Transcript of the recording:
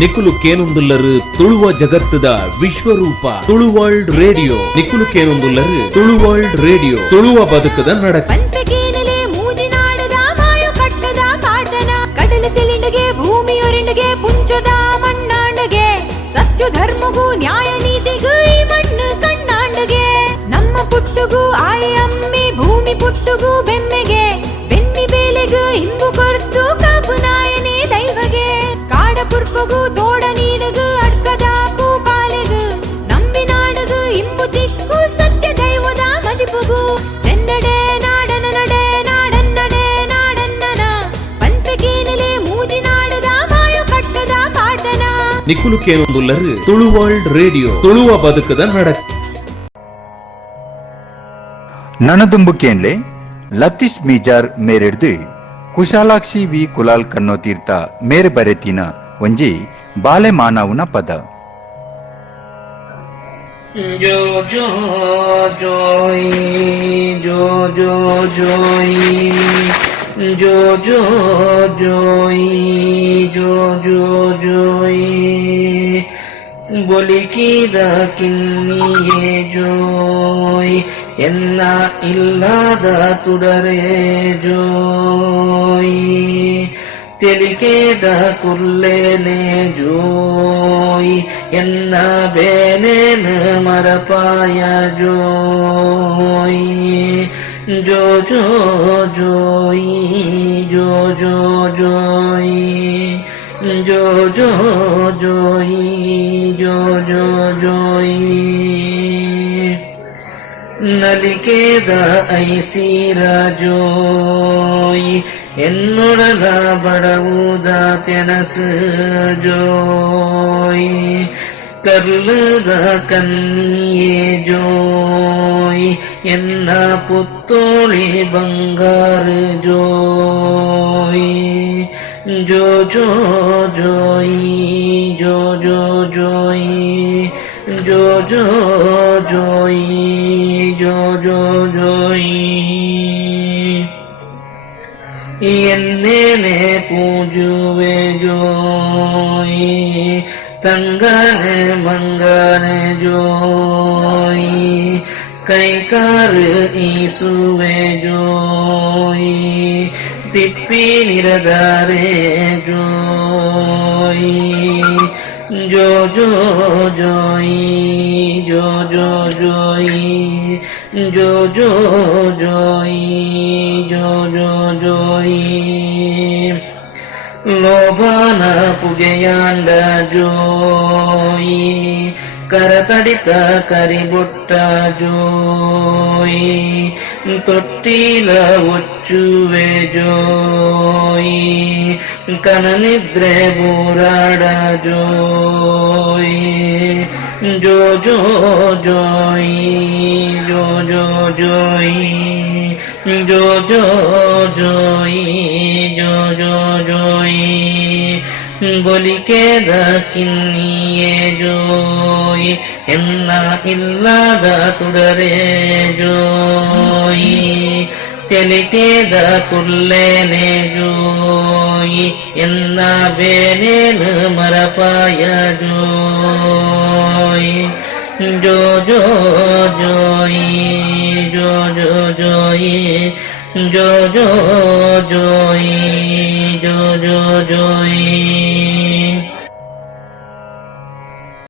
ನಿಕುಲು ಕೇನೊಂದುಲ್ಲರು ತುಳುವ ಜಗತ್ತದ ವಿಶ್ವರೂಪ ತುಳುವರ್ಲ್ಡ್ ರೇಡಿಯೋ ನಿಕುಲು ಕೇನೊಂದುಲ್ಲರು ತುಳುವರ್ಲ್ಡ್ ರೇಡಿಯೋ ತುಳುವ ಬದುಕದ ನಡಕ ಭೂಮಿಯೊರೆಂಡಿಗೆ ಪುಂಚದ ಮಣ್ಣಾಂಡಗೆ ಸತ್ಯ ಧರ್ಮಗೂ ನ್ಯಾಯ ನೀತಿಗೂ ಈ ಮಣ್ಣು ಕಣ್ಣಾಂಡಗೆ ನಮ್ಮ ಪುಟ್ಟುಗೂ ಆಯ ಅಮ್ಮಿ ಭೂಮಿ ಪುಟ್ಟುಗೂ ಬೆಮ್ಮೆಗೆ ಬೆನ್ನಿ ಬೇಲೆಗೂ ಇಂಬು ಕೊರ್ತು ಕಾಪು ನಾಯನೇ ದೈವಗೆ ಕಾಡ ಪುರ್ಪಗೂ ತೋಡ ನೀಡಗು ಅಡ್ಕದಾಕು ಪಾಲೆಗು ನಂಬಿ ನಾಡಗು ಇಂಬು ತಿಕ್ಕು ಸತ್ಯ ದೈವದ ಮದಿಪುಗು ಎನ್ನಡೆ ನಾಡನ ನಡೆ ನಾಡನ್ನಡೆ ನಾಡನ್ನನ ಪಂಪೆಗೇನಲೆ ಮೂಜಿ ನಾಡದ ಮಾಯು ಕಟ್ಟದ ಪಾಟನ ನಿಕುಲು ಕೇನೊಂದುಲ್ಲರು ತುಳುವರ್ಲ್ಡ್ ರೇಡಿಯೋ ತುಳುವ ಬದುಕದ ನಡಕ ನನದುಂಬು ಕೇನ್ಲೆ ಲತೀಶ್ ಮೀಜಾರ್ ಮೇರೆಡ್ದು ಕುಶಾಲಾಕ್ಷಿ ವಿ ಕುಲಾಲ್ ಕನ್ನೋತೀರ್ಥ ಮೇರೆ ಬರೆತಿನ ಒಂಜಿ ಬಾಲೆ ಮಾನವುನ ಪದ ಜೋ ಜೋ ಜೋಯಿ ಜೋ ಜೋ ಜೋಯಿ ಜೋ ಜೋ ಜೋಯಿ ಜೋ ಜೋ ಜೋಯಿ ಬೊಲಿಕಿದ ಕಿನ್ನಿಯೇ ಜೋಯ್ ಎನ್ನ ಇಲ್ಲದ ತುಡರೆ ಜೋಯ್ ತೆಲಿಕೆದ ಕುಲ್ಲೇನೆ ಜೋಯ್ ಎನ್ನ ಬೇನೇನ ಮರಪಾಯ ಜೋಯ್ ಜೋ ಜೋ ಜೋಯ್ ಜೋ ಜೋ ಜೋಯ್ ಜೋ ಜೋ ಜೋಯ್ ಜೋ ಜೋ ಜೋಯ್ ನಲಿಕೆದ ಐಸಿರ ಜೋಯ್ ಎನ್ನೊಡಲ ಬಡವುದ ತೆನಸು ಜೋಯ್ ಕರ್ಲದ ಕನ್ನಿಯೇ ಜೋಯ್ ಎನ್ನ ಪುತ್ತೋಳಿ ಬಂಗಾರ ಜೋಯ್ ಜೋ ಜೋ ಜೋಯ್ ಜೋ ಜೋ ಜೋಯ್ ಜೋ ಜೋ ಜೋಯ್ ಜೋ ಜೋ Joy ಎನ್ನೇನೆ ಪೂಜುವೆ Joy ತಂಗನೆ ಮಂಗನೆ Joy Kaikara ಈಸುವೆ Joy ತಿಪ್ಪಿ ನಿರದಾರೆ ಜೋಯ್ ಜೋ ಜೋ ಜೋಯ್ ಜೋ ಜೋ ಜೋಯ್ ಜೋ ಜೋ ಜೋಯ್ ಜೋ ಜೋ ಜೋಯ್ ಲೋಭನ ಪುಗೆಯಾಂಡ ಜೋಯ್ ಕರತಡಿತ ಕರಿಬೊಟ್ಟ ಜೋಯ್ ತೊಟ್ಟಿಲ ಒಚ್ಚುವೆ ಜೋಯ್ ಕನನಿದ್ರೆ ಬೋರಾಡ ಜೋಯ್ ಜೋ ಜೋ ಜೋಯ್ ಜೋ ಜೋ ಜೋಯ್ ಜೋ ಜೋ ಜೋಯ್ ಜೋ ಜೋ Joy ಬೊಲಿಕೆದ ಕಿನ್ನಿಯೇ Joy ಎನ್ನ ಇಲ್ಲದ ತುಡರೆ Joy ತೆಲಿಕೆದ ಕುಲ್ಲೇನೆ Joy ಎನ್ನ ಬೇನೇನು ಮರಪಾಯ Joy ಜೋ ಜೋ Joy ಜೋ ಜೋ Joy ಜೋ ಜೋ Joy ಜೋ ಜೋ Joy